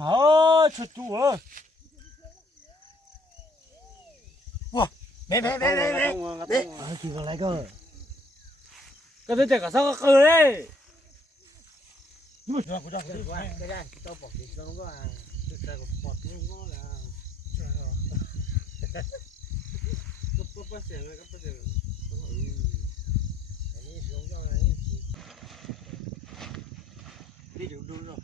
Mở cho chú ơi. Wow, mẹ. Chú còn lại cơ. Cái đứa trẻ cả sao cơ đấy. Nhưng mà chú cho cái này tao bỏ thì nó có cái bọt nó có là cấp bớt tiền rồi cấp bớt tiền. Này xuống cho này. Đi được luôn rồi.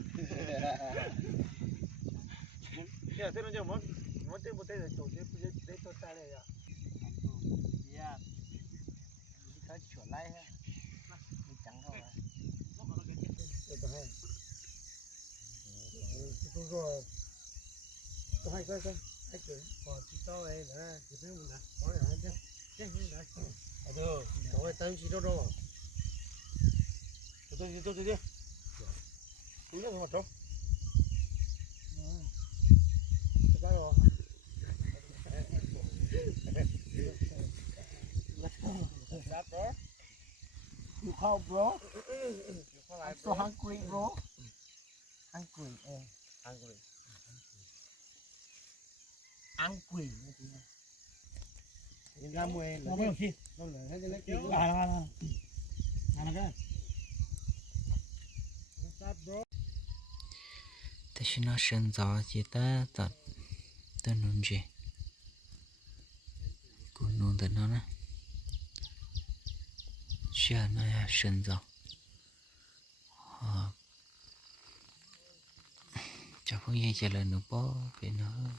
Ya, thế nó giờ muốn tên một tên là tổ chức để tôi sai này à? Ya, cái chuột lại ha, đi trắng thôi. Được rồi. Tôi rồi. Tôi hay coi, hay chuyện. Còn chị tôi này nữa, chị thấy không nè, có này chứ, chứ không đấy. Được, tôi tới chị đâu. Tôi đi. Đúng rồi mà trống. Cái rồi. That bro? You call bro? I'm so hungry, bro. Hungry. Mình ra mùi nó mới chi? Nó là hết lấy kia. Cái. That bro. Thế chứ nó sinh gió chỉ ta tật ta nôn gì cũng nôn từ nó nè chưa nó là sinh gió chắc không gì trả lời nữa bó vì nó nó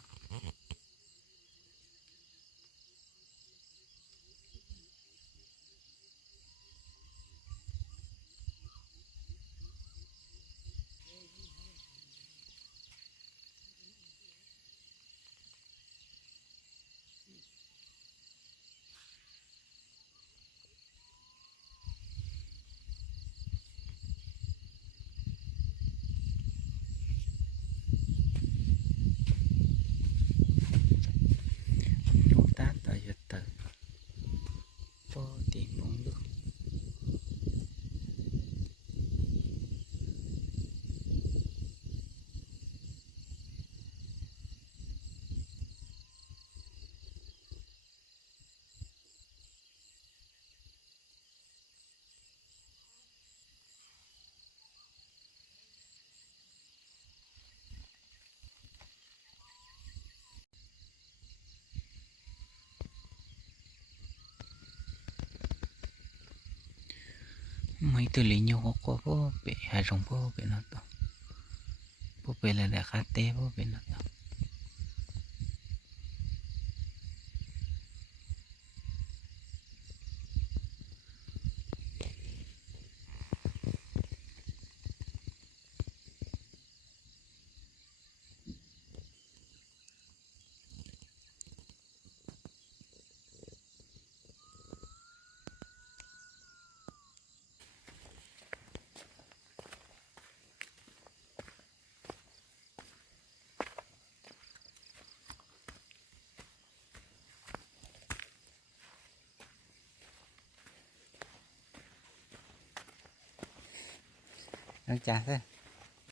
tát tại giật tử bó tìm bóng được mấy từ lý nhau quá bó bị hai rồng bó bị nó tao bó bị là đã khá tê bó bị nó tao nó chả thế